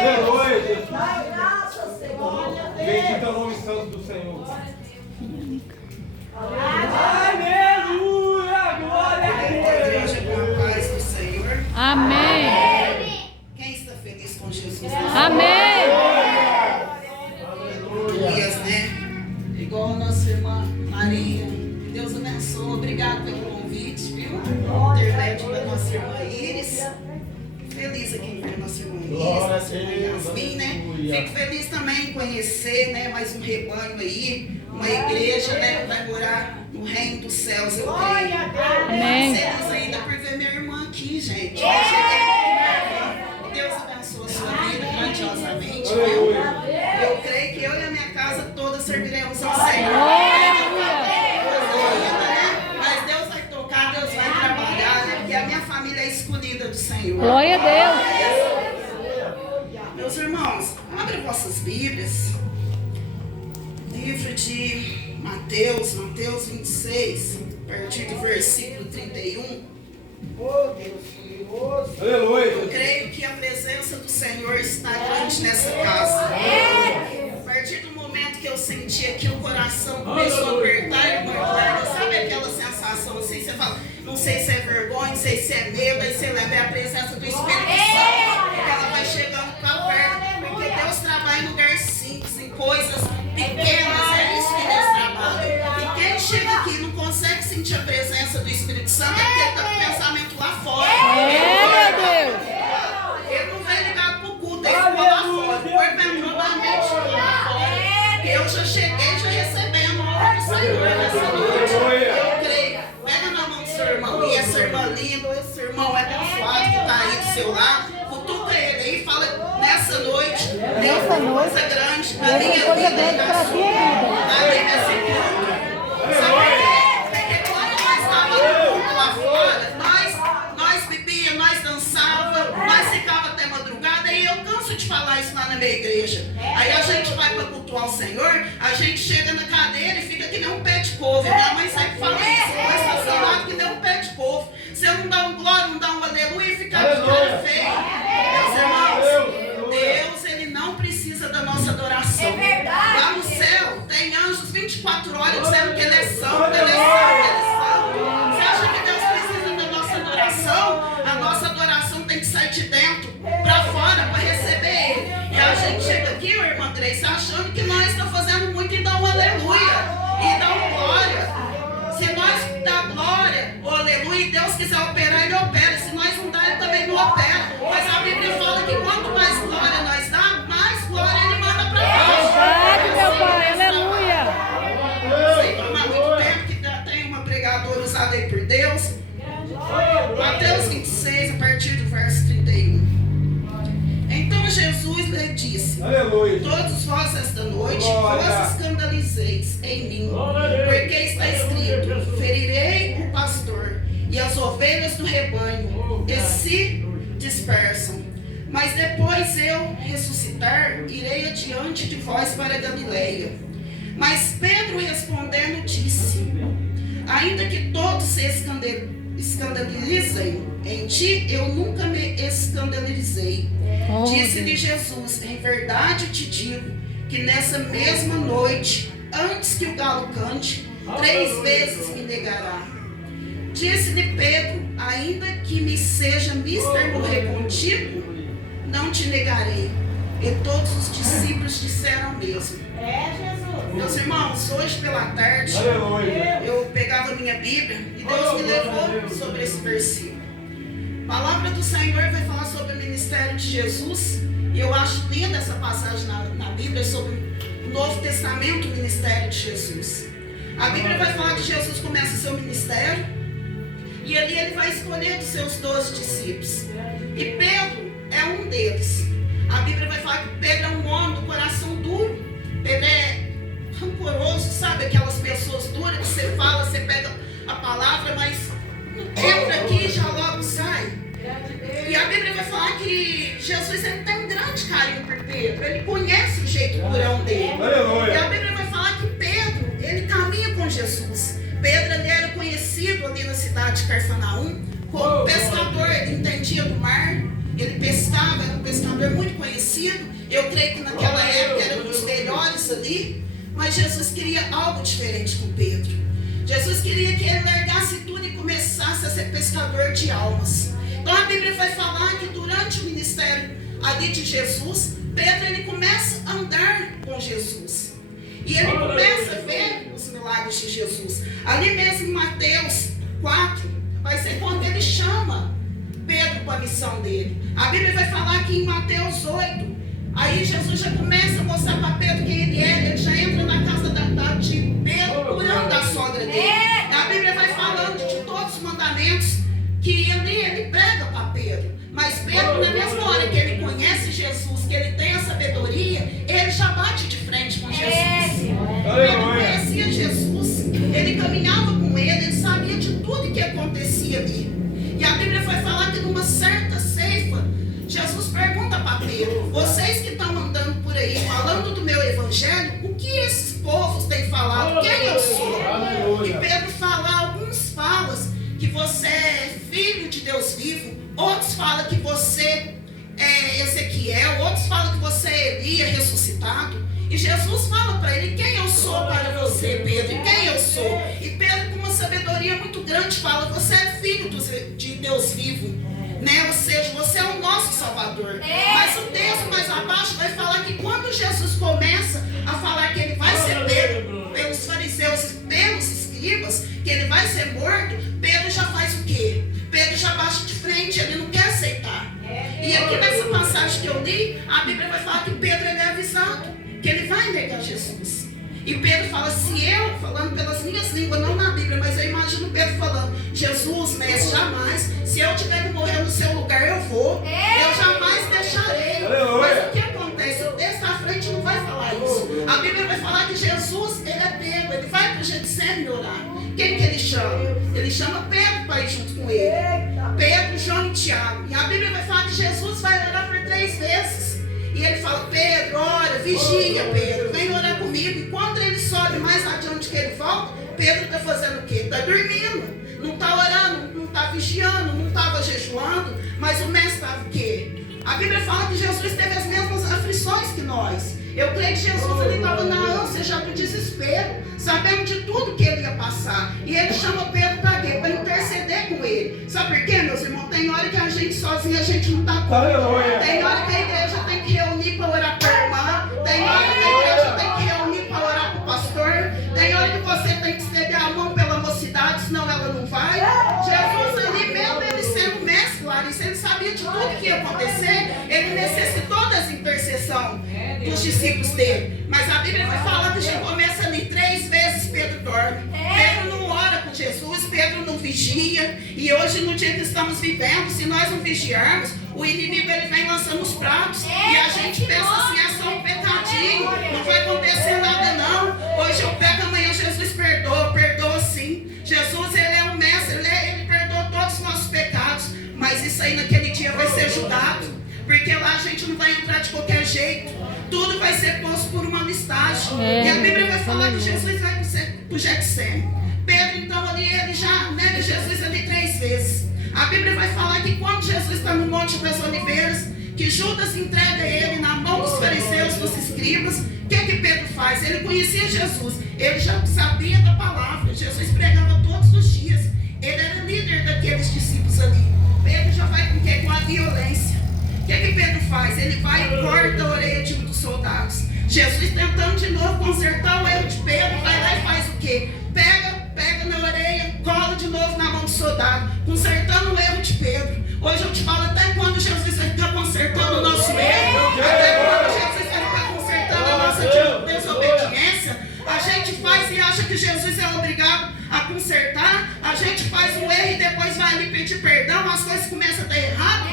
Aleluia. Dá graça, Senhor. Bendito é o nome santo do Senhor. Aleluia! Glória a Deus! Igreja com a paz do Senhor. Amém. Quem está feliz com Jesus? Amém. Aleluia, né? Igual a nossa irmã Maria. Deus abençoe. Obrigado pelo convite, viu? Internet da nossa irmã Iris. Feliz aqui em ver nossa irmã Iris, nossa irmã Yasmin, né? Fico feliz também em conhecer, né, mais um rebanho aí, uma igreja, né, que vai morar no reino dos céus, eu creio. Amém. Feliz ainda por ver minha irmã aqui, gente. Eu cheguei com minha irmã. Deus abençoe a sua vida grandiosamente, viu? Eu creio que eu e a minha casa toda serviremos ao Senhor. Mas Deus vai tocar, Deus vai trabalhar, né? Porque a minha família é escolhida do Senhor. Glória a Deus. Meus irmãos, abre vossas Bíblias. Livro de Mateus 26, a partir do versículo 31. Oh, Deus, glorioso. Aleluia. Eu creio que a presença do Senhor está grande nessa casa. A partir do momento que eu senti aqui o coração começou a apertar e apertar, sabe aquela sensação assim, você fala, não sei se é vergonha, não sei se é medo, aí você lembra a presença do Espírito Santo, que ela vai chegando para perto, porque Deus trabalha em lugares simples, em coisas pequenas, é isso que Deus trabalha. E quem chega aqui e não consegue sentir a presença do Espírito Santo é porque está com o pensamento lá fora. Ele não vai ligar pro culto, ele ficou lá fora. O corpo entrou na mente lá fora. Eu já cheguei, já recebendo a obra do Senhor nessa noite. Eu creio. Pega na mão do seu irmão. E essa irmã linda, esse irmão é abençoado que está aí do seu lado. Cutuca ele aí e fala: nessa noite, tem uma coisa grande na minha vida, na sua, ali nesse culto. Sabe por quê? Porque quando nós estávamos no culto lá fora, nós bebíamos, nós dançávamos, nós ficávamos até madrugada, e eu canso de falar isso lá na minha igreja. Aí a gente vai para cultuar o Senhor, a gente chega na cadeira e fica que nem um pé de couve. Minha mãe sempre fala isso, nós estacionados que nem um pé de couve. Você não dá um glória, não dá um aleluia e fica de cara feia. Meus irmãos, Deus, Ele não precisa da nossa adoração. É verdade. Lá no céu tem anjos 24 horas dizendo que Ele é santo, Ele é santo, Ele é santo. Você acha que Deus precisa da nossa adoração? A nossa adoração tem que sair de dentro para fora para receber Ele. E a gente chega aqui, irmã Grace, achando que nós estamos fazendo muito e dá um aleluia e dá um glória. Se nós dá glória, o aleluia, e Deus quiser operar, Ele opera. Se nós não dá, Ele também não opera. Mas a Bíblia fala que quanto mais glória nós damos, mais glória Ele manda para nós. Verdade, meu Pai. Aleluia. Sei que não há muito tempo que já tem uma pregadora usada aí por Deus. Mateus 26, a partir do verso 31. Então Jesus lhe disse: Aleluia. todos vós esta noite vos escandalizeis em mim, porque está escrito: ferirei o pastor, e as ovelhas do rebanho e se dispersam. Mas depois eu ressuscitar, irei adiante de vós para Galileia. Mas Pedro respondendo disse: ainda que todos se escandalizem em ti, eu nunca me escandalizei. Disse-lhe Jesus: em verdade te digo que nessa mesma noite, antes que o galo cante, 3 vezes me negará. Disse-lhe Pedro: ainda que me seja mister morrer contigo, não te negarei. E todos os discípulos disseram o mesmo. Meus irmãos, hoje pela tarde, eu pegava a minha Bíblia e Deus me levou sobre esse versículo. A palavra do Senhor vai falar sobre o ministério de Jesus. E eu acho linda essa passagem na Bíblia sobre o Novo Testamento, o ministério de Jesus. A Bíblia vai falar que Jesus começa o seu ministério e ali ele vai escolher dos seus 12 discípulos. E Pedro é um deles. A Bíblia vai falar que Pedro é um homem do coração duro. Pedro é rancoroso, sabe? Aquelas pessoas duras que você fala, você pega a palavra, mas entra aqui e já logo sai. E a Bíblia vai falar que Jesus ele tem um grande carinho por Pedro. Ele conhece o jeito durão dele. E a Bíblia vai falar que Pedro, ele caminha com Jesus. Pedro ele era conhecido ali na cidade de Cafarnaum como pescador, ele entendia do mar. ele pescava, era um pescador muito conhecido. Eu creio que naquela época era um dos melhores ali. Mas Jesus queria algo diferente com Pedro. Jesus queria que ele largasse tudo e começasse a ser pescador de almas. Então a Bíblia vai falar que durante o ministério ali de Jesus, Pedro ele começa a andar com Jesus. E ele começa a ver os milagres de Jesus. Ali mesmo em Mateus 4, vai ser quando ele chama Pedro para a missão dele. A Bíblia vai falar que em Mateus 8, aí Jesus já começa a mostrar para Pedro quem ele é. Ele já entra na casa de Pedro, curando a sogra dele. A Bíblia vai falando de todos os mandamentos que ele prega para Pedro. Mas Pedro, na mesma hora que ele conhece Jesus, que ele tem a sabedoria, ele já bate de frente com Jesus. Pedro conhecia Jesus, ele caminhava com ele sabia de tudo que acontecia ali. E a Bíblia vai falar que numa certa ceifa, Jesus pergunta para Pedro: vocês que estão andando por aí falando do meu evangelho, o que esses povos têm falado? Quem eu sou? E Pedro fala, alguns falam que você é filho de Deus vivo, outros falam que você é Ezequiel, outros falam que você é Elias ressuscitado. E Jesus fala para ele: quem eu sou para você, Pedro? E quem eu sou? E Pedro, com uma sabedoria muito grande, fala: você é filho de Deus vivo, né? Ou seja, você é o nosso Salvador. Mas o texto mais abaixo vai falar que quando Jesus começa a falar que ele vai ser pego pelos fariseus e pelos escribas, que ele vai ser morto, Pedro já faz o quê? Pedro já bate de frente, ele não quer aceitar. E aqui nessa passagem que eu li, a Bíblia vai falar que Pedro ele é avisado que ele vai negar Jesus. E Pedro fala: se eu, falando pelas minhas línguas, não na Bíblia, mas eu imagino Pedro falando: Jesus, mestre, jamais, se eu tiver que morrer no seu lugar, eu vou. Eu jamais deixarei. Mas o que acontece? O texto à frente não vai falar isso. A Bíblia vai falar que Jesus, ele é pego, ele vai para o Getsemane orar. Quem que ele chama? Ele chama Pedro para ir junto com ele. Pedro, João e Tiago. E a Bíblia vai falar que Jesus vai orar por 3 vezes. E ele fala: Pedro, ora, vigia, Pedro, vem orar comigo. E quando ele sobe mais adiante que ele volta, Pedro está fazendo o quê? Está dormindo. Não está orando, não está vigiando, não estava jejuando. Mas o mestre estava o quê? A Bíblia fala que Jesus teve as mesmas aflições que nós. Eu creio que Jesus estava na ânsia, já do desespero, sabendo de tudo que ele ia passar. E ele chama Pedro para quê? Para interceder com ele. Sabe por quê, meus irmãos? Tem hora que a gente sozinha, a gente não dá conta. Tem hora que a igreja tem que reunir para orar para a irmã. Tem hora que a igreja tem que reunir para orar para o pastor. Tem hora que você tem que estender a mão pela mocidade, senão ela não vai. Jesus ali mesmo, ele sendo mestre, Larissa, ele sabia de tudo que ia acontecer. Ele necessitou dessa intercessão dos discípulos dele. Mas a Bíblia vai falar que já começa ali 3 vezes Pedro dorme. Pedro não ora com Jesus, Pedro não vigia. E hoje, no dia que estamos vivendo, se nós não vigiarmos, o inimigo ele vem lançando os pratos. E a gente pensa assim: é só um pecadinho, não vai acontecer nada não. Hoje eu pego, amanhã Jesus perdoa sim. Jesus, ele é o mestre, ele perdoa todos os nossos pecados. Mas isso aí naquele dia vai ser julgado. Porque lá a gente não vai entrar de qualquer jeito. Tudo vai ser posto por uma listagem. E a Bíblia vai falar que Jesus vai para o Getsemane. Pedro, então, ali, ele já nega Jesus ali 3 vezes. A Bíblia vai falar que quando Jesus está no Monte das Oliveiras, que Judas entrega ele na mão dos fariseus, dos escribas, o que Pedro faz? Ele conhecia Jesus, ele já sabia da palavra. Jesus pregava todos os dias. Ele era líder daqueles discípulos ali. Pedro já vai com o quê? Com a violência. O que Pedro faz? Ele vai e corta a orelha de um dos soldados. Jesus, tentando de novo consertar o erro de Pedro, vai lá e faz o quê? Pega na orelha, cola de novo na mão do soldado, consertando o erro de Pedro. Hoje eu te falo, até quando Jesus vai ficar consertando o nosso erro, até quando Jesus vai ficar consertando a nossa desobediência, a gente faz e acha que Jesus é obrigado a consertar. A gente faz um erro e depois vai ali pedir perdão, as coisas começam a dar errado.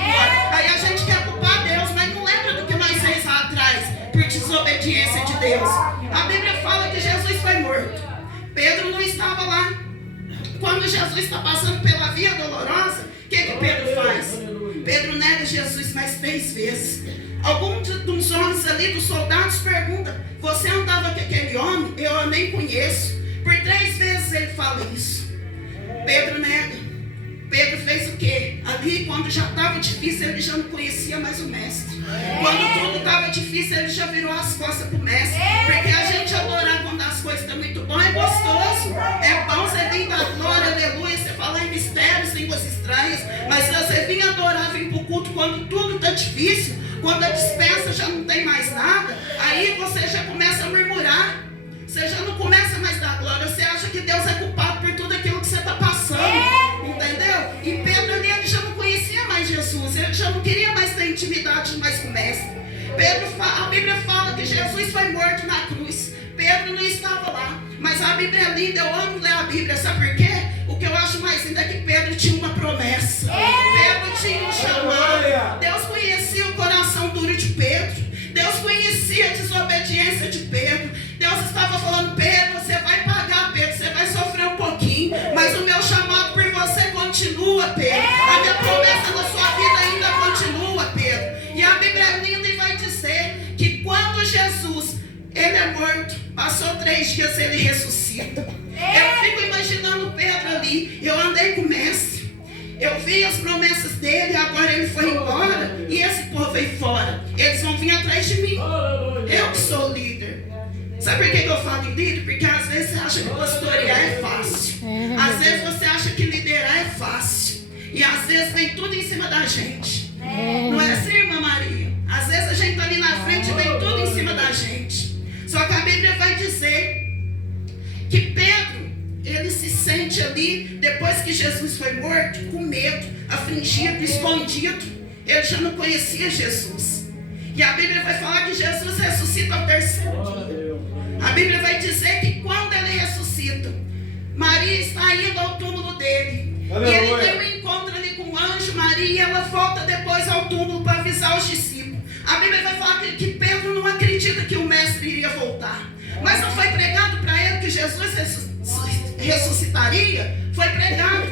Aí a gente quer culpar Deus, mas não lembra do que nós fizemos lá atrás por desobediência de Deus. A Bíblia fala que Jesus foi morto. Pedro não estava lá. Quando Jesus está passando pela via dolorosa, o que Pedro faz? Pedro nega Jesus mais 3 vezes. Alguns dos homens ali, dos soldados, perguntam: você andava com aquele homem? Eu nem conheço. Por 3 vezes ele fala isso. Pedro nega. Pedro fez o quê? Ali, quando já estava difícil, ele já não conhecia mais o mestre. Quando tudo estava difícil, ele já virou as costas para o mestre. Porque a gente adorar quando as coisas estão muito boas é gostoso. É bom você vir dar glória, aleluia, você falar em mistérios, línguas estranhas. Mas se você vir adorar, vir para o culto quando tudo está difícil, quando a dispensa já não tem mais nada, aí você já começa a murmurar. Você já não começa mais a dar glória. Você acha que Deus é culpado por tudo aquilo que você está passando. Entendeu? E Pedro ali, ele já não conhecia mais Jesus. Ele já não queria mais ter intimidade mais com o mestre. A Bíblia fala que Jesus foi morto na cruz. Pedro não estava lá. Mas a Bíblia é linda, eu amo ler a Bíblia. Sabe por quê? O que eu acho mais lindo é que Pedro tinha uma promessa. Pedro tinha um chamado. Deus conhecia o coração duro de Pedro. Deus conhecia a desobediência de Pedro. Deus estava falando: Pedro, você vai pagar, Pedro, você vai sofrer um pouquinho, mas o meu chamado por você continua, Pedro. A minha promessa na sua vida ainda continua, Pedro. E a Bíblia é linda e vai dizer que quando Jesus, ele é morto, passou 3 dias, ele ressuscita. Eu fico imaginando Pedro ali. Eu andei com o mestre, eu vi as promessas dele, agora ele foi embora e esse povo veio fora. Eles vão vir atrás de mim. Eu que sou líder. Sabe por que eu falo em líder? Porque às vezes você acha que pastorear é fácil. Às vezes você acha que liderar é fácil. E às vezes vem tudo em cima da gente. Não é assim, irmã Maria? Às vezes a gente está ali na frente e vem tudo em cima da gente. Só que a Bíblia vai dizer que Pedro, ele se sente ali, depois que Jesus foi morto, com medo, afligido, escondido. Ele já não conhecia Jesus. E a Bíblia vai falar que Jesus ressuscita ao 3º dia. A Bíblia vai dizer que quando ele ressuscita, Maria está indo ao túmulo dele. E ele tem um encontro ali com o anjo, Maria, e ela volta depois ao túmulo para avisar os discípulos. A Bíblia vai falar que Pedro não acredita que o mestre iria voltar. Mas não foi pregado para ele que Jesus ressuscitaria? Foi pregado.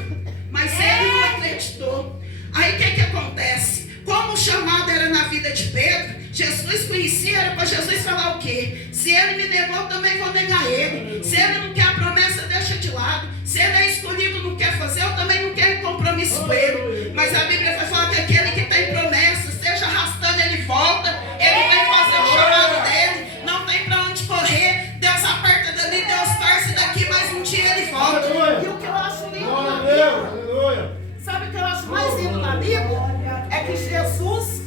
Mas ele não acreditou. Aí o que acontece? Como o chamado era na vida de Pedro, Jesus conhecia, era para Jesus falar o quê? Se ele me negou, eu também vou negar ele. Se ele não quer a promessa, deixa de lado. Se ele é escolhido, não quer fazer, eu também não quero compromisso com ele. Mas a Bíblia vai falar que aquele que tem promessa, seja arrastando, ele volta. Ele vem fazer o chamado dele. Não tem para onde correr. Deus aperta dali, Deus torce daqui, mas um dia ele volta. E o que eu acho lindo na Bíblia, sabe o que eu acho mais lindo na Bíblia? É que Jesus,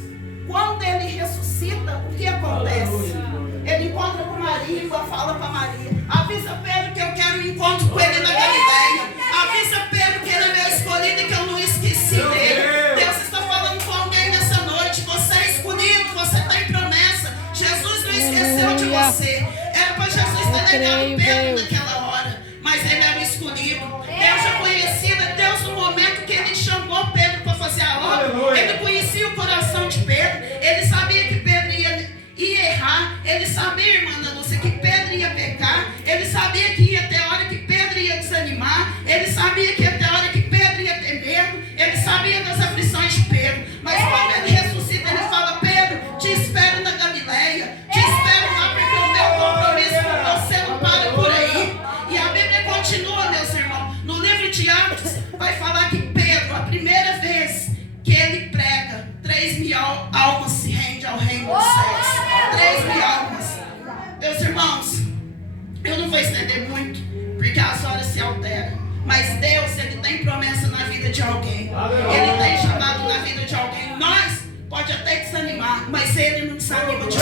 quando ele ressuscita, o que acontece? Ele encontra com Maria e fala para Maria: avisa Pedro que eu quero um encontro com ele na Galileia. Avisa Pedro que ele é meu escolhido e que eu não esqueci dele. Deus está falando com alguém nessa noite. Você é escolhido, você tem promessa. Jesus não esqueceu de você. Era para Jesus ter negado Pedro naquela hora, mas ele era o escolhido. Deus já conhecia Deus no momento que ele chamou Pedro para fazer a obra. Ele conhecia o coração de Pedro. Ele sabia que Pedro ia errar. Ele sabia, irmã Ana Lúcia, que Pedro ia pecar. Ele sabia que ia ter hora que Pedro ia desanimar. Ele sabia que ia ter hora que Pedro ia ter medo. Ele sabia das aflições de Pedro. Mas quando ele ressuscita, ele fala: Pedro, te espero na Galileia. Te espero lá, porque o meu compromisso com você não para por aí. E a Bíblia continua, meus irmãos. No livro de Atos, vai falar que Pedro, a primeira vez que ele prega, 3.000 almas se rendem ao reino dos céus. 3.000 almas. Meus irmãos, eu não vou estender muito, porque as horas se alteram. Mas Deus, ele tem promessa na vida de alguém. Ele tem chamado na vida de alguém. Nós pode até desanimar, mas ele não desanima de